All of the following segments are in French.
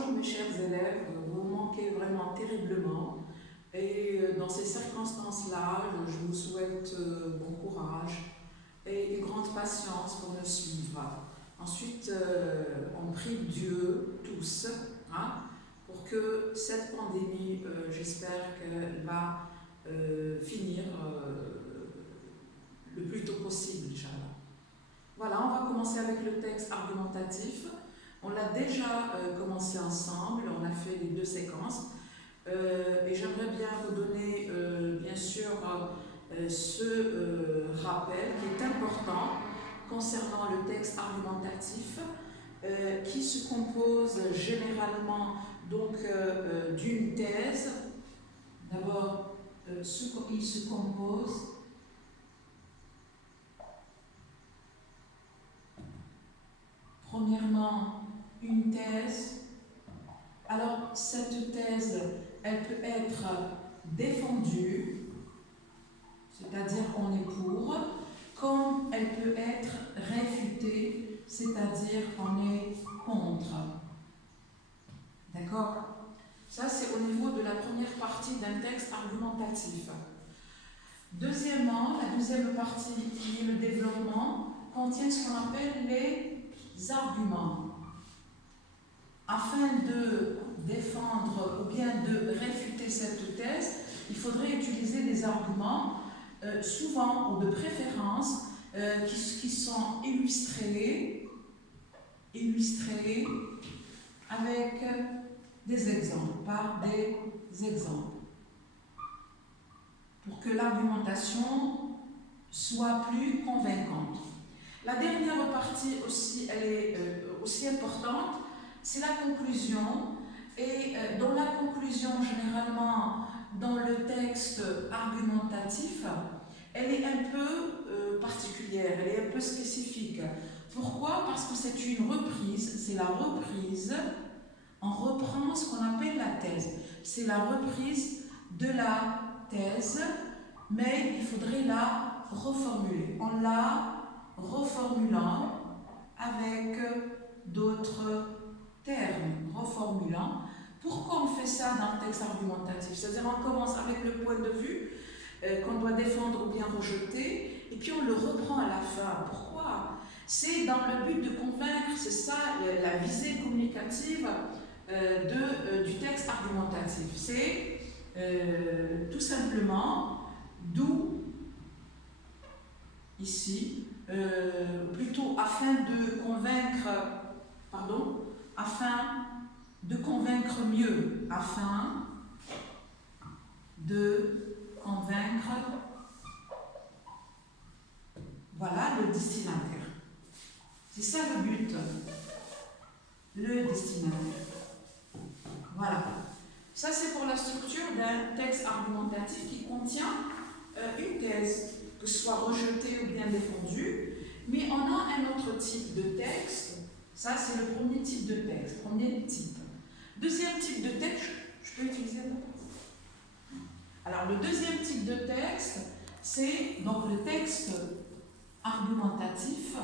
bonjour mes chers élèves, vous me manquez vraiment terriblement et dans ces circonstances-là, je vous souhaite bon courage et une grande patience pour me suivre. Ensuite, on prie Dieu tous pour que cette pandémie, j'espère qu'elle va finir le plus tôt possible, Inch'Allah. Voilà, on va commencer avec le texte argumentatif. On l'a déjà commencé ensemble, on a fait les deux séquences. Et j'aimerais bien vous donner, bien sûr, ce rappel qui est important concernant le texte argumentatif, qui se compose généralement donc d'une thèse. D'abord, il se compose premièrement une thèse. Alors cette thèse, elle peut être défendue, c'est-à-dire on est pour, comme elle peut être réfutée, c'est-à-dire on est contre. D'accord? Ça, c'est au niveau de la première partie d'un texte argumentatif. Deuxièmement, la deuxième partie, qui est le développement, contient ce qu'on appelle les arguments. Afin de défendre ou bien de réfuter cette thèse, il faudrait utiliser des arguments, souvent ou de préférence, qui sont illustrés avec des exemples, par des exemples, pour que l'argumentation soit plus convaincante. La dernière partie aussi, elle est aussi importante, c'est la conclusion. Et dans la conclusion, généralement, dans le texte argumentatif, elle est un peu particulière, elle est un peu spécifique. Pourquoi? Parce que c'est une reprise, c'est la reprise, on reprend ce qu'on appelle la thèse. C'est la reprise de la thèse, mais il faudrait la reformuler. En la reformulant avec d'autres termes, reformulant. Pourquoi on fait ça dans le texte argumentatif? C'est-à-dire on commence avec le point de vue qu'on doit défendre ou bien rejeter, et puis on le reprend à la fin. Pourquoi? C'est dans le but de convaincre, c'est ça la visée communicative du texte argumentatif. C'est tout simplement d'où, ici, plutôt afin de convaincre mieux, afin de convaincre, voilà le destinataire. C'est ça le but, le destinataire. Voilà. Ça, c'est pour la structure d'un texte argumentatif qui contient une thèse, que ce soit rejetée ou bien défendue. Mais on a un autre type de texte. Ça, c'est le premier type de texte. Premier type. Deuxième type de texte, je peux utiliser alors, le deuxième type de texte, c'est donc le texte argumentatif.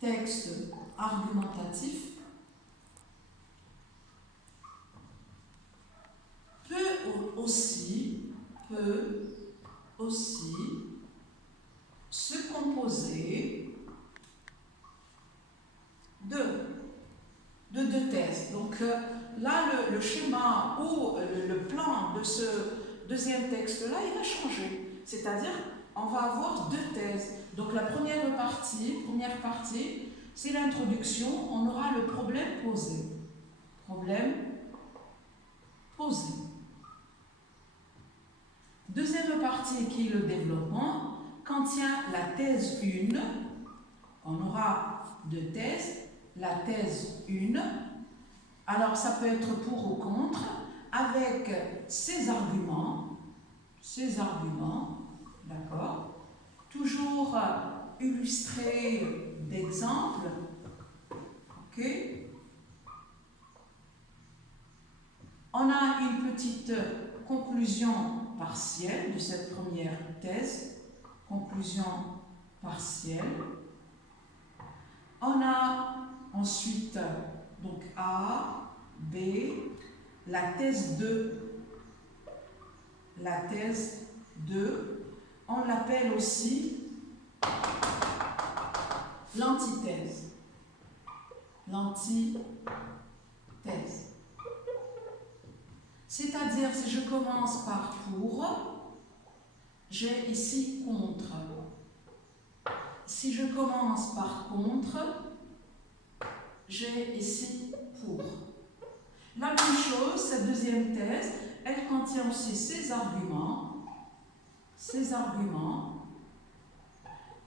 Texte argumentatif peut aussi se composer de deux thèses. Donc là, le schéma ou le plan de ce deuxième texte-là, il va changer. C'est-à-dire, on va avoir deux thèses. Donc la première partie, c'est l'introduction. On aura le problème posé. Problème posé. Deuxième partie, qui est le développement, contient la thèse 1. On aura deux thèses. La thèse 1, alors ça peut être pour ou contre, avec ses arguments, d'accord, toujours illustrés d'exemples, ok. On a une petite conclusion partielle de cette première thèse, conclusion partielle. On a ensuite Donc A, B, la thèse 2. La thèse 2, on l'appelle aussi l'antithèse. L'antithèse. C'est-à-dire, si je commence par pour, j'ai ici contre. Si je commence par contre, j'ai ici pour. La même chose, cette deuxième thèse, elle contient aussi ces arguments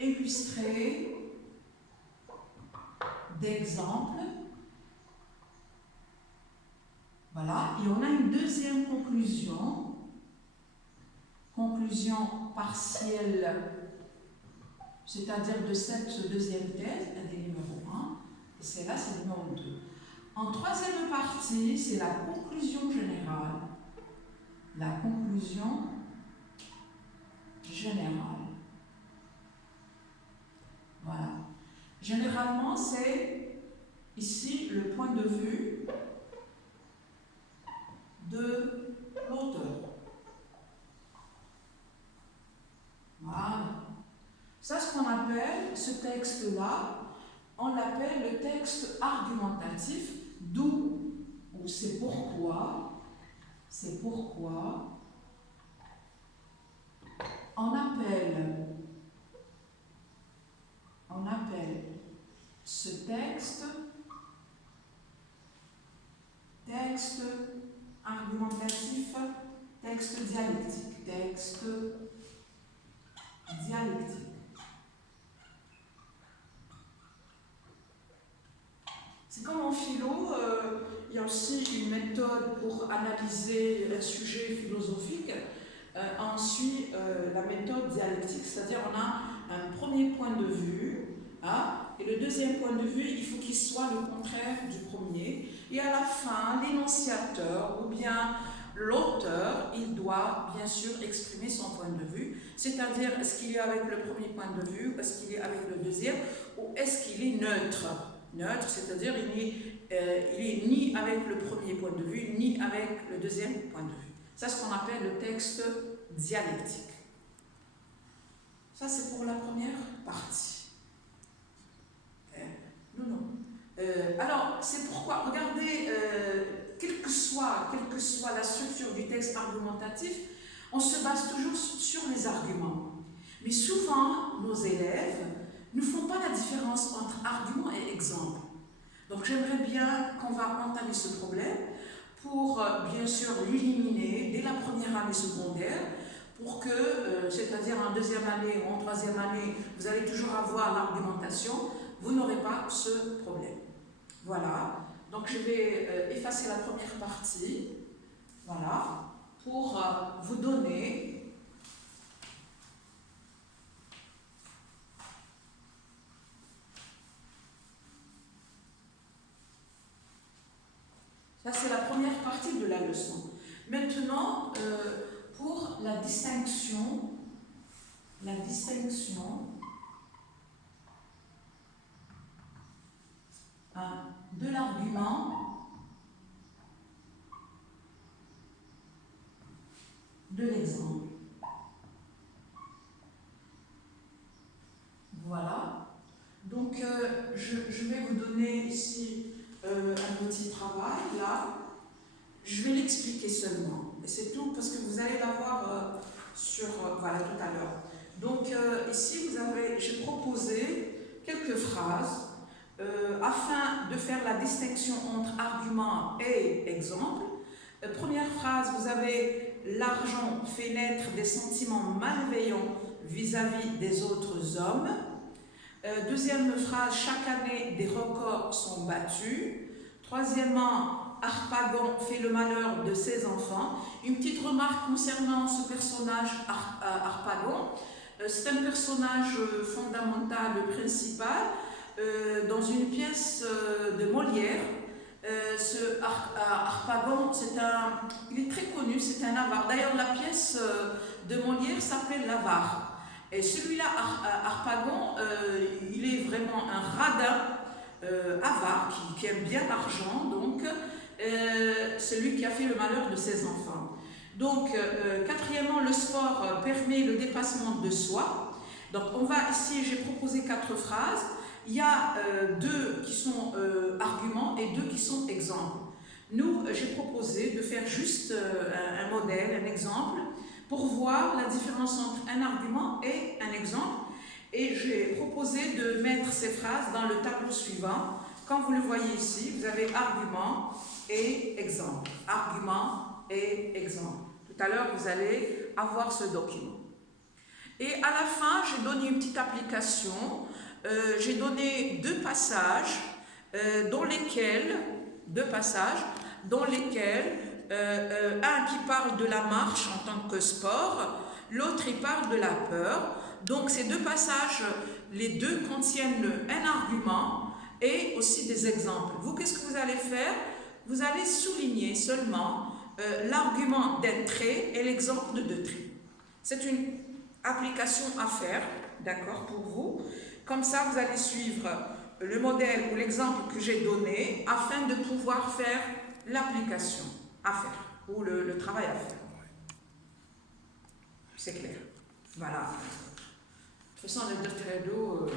illustrés d'exemples. Voilà, et on a une deuxième conclusion partielle, c'est-à-dire de cette deuxième thèse, elle est numéro 1, et celle-là, c'est le numéro 2. En troisième partie, c'est la conclusion générale. La conclusion générale. Voilà. Généralement, c'est ici le point de vue de l'auteur. Voilà. Ça, ce qu'on appelle, ce texte-là, on l'appelle le texte argumentatif, d'où, ou c'est pourquoi, on appelle ce texte argumentatif, texte dialectique. C'est comme en philo, il y a aussi une méthode pour analyser un sujet philosophique. On suit la méthode dialectique, c'est-à-dire on a un premier point de vue, et le deuxième point de vue, il faut qu'il soit le contraire du premier. Et à la fin, l'énonciateur ou bien l'auteur, il doit bien sûr exprimer son point de vue, c'est-à-dire est-ce qu'il est avec le premier point de vue, est-ce qu'il est avec le deuxième, ou est-ce qu'il est neutre. Neutre, c'est-à-dire il est ni avec le premier point de vue, ni avec le deuxième point de vue. C'est ce qu'on appelle le texte dialectique. Ça, c'est pour la première partie. Alors, c'est pourquoi, regardez, quelle que soit la structure du texte argumentatif, on se base toujours sur les arguments. Mais souvent, nos élèves ne font pas la différence entre argument et exemple. Donc, j'aimerais bien qu'on va entamer ce problème pour, bien sûr, l'éliminer dès la première année secondaire, pour que, c'est-à-dire en deuxième année ou en troisième année, vous allez toujours avoir l'argumentation, vous n'aurez pas ce problème. Voilà, donc je vais effacer la première partie, voilà, pour vous donner ça, c'est la première partie de la leçon. Maintenant, pour la distinction de l'argument de l'exemple. Voilà. Donc, je vais vous donner ici un petit travail, là. Je vais l'expliquer seulement. Et c'est tout, parce que vous allez l'avoir voilà, tout à l'heure. Donc, ici, j'ai proposé quelques phrases afin de faire la distinction entre argument et exemple. Première phrase, vous avez « L'argent fait naître des sentiments malveillants vis-à-vis des autres hommes ». Deuxième phrase, « Chaque année, des records sont battus ». Troisièmement, « Harpagon fait le malheur de ses enfants ». Une petite remarque concernant ce personnage Harpagon. C'est un personnage fondamental, principal, dans une pièce de Molière. Ce Harpagon, il est très connu, c'est un avare. D'ailleurs, la pièce de Molière s'appelle l'avare. Et celui-là, Harpagon, il est vraiment un radin. avare, qui aime bien l'argent, donc celui qui a fait le malheur de ses enfants. Donc, quatrièmement, le sport permet le dépassement de soi. Donc, on va ici, j'ai proposé 4 phrases. Il y a 2 qui sont arguments et 2 qui sont exemples. Nous, j'ai proposé de faire juste un modèle, un exemple, pour voir la différence entre un argument et un exemple. Et j'ai proposé de mettre ces phrases dans le tableau suivant. Comme vous le voyez ici, vous avez argument et exemple. Argument et exemple. Tout à l'heure, vous allez avoir ce document. Et à la fin, j'ai donné une petite application. J'ai donné 2 passages dans lesquels un qui parle de la marche en tant que sport, l'autre il parle de la peur. Donc ces 2 passages, les 2 contiennent un argument et aussi des exemples. Vous, qu'est-ce que vous allez faire? Vous allez souligner seulement l'argument d'un trait et l'exemple de 2 traits. C'est une application à faire, d'accord, pour vous. Comme ça, vous allez suivre le modèle ou l'exemple que j'ai donné afin de pouvoir faire l'application à faire ou le travail à faire. C'est clair. Voilà. De toute façon, le Dr. Edo,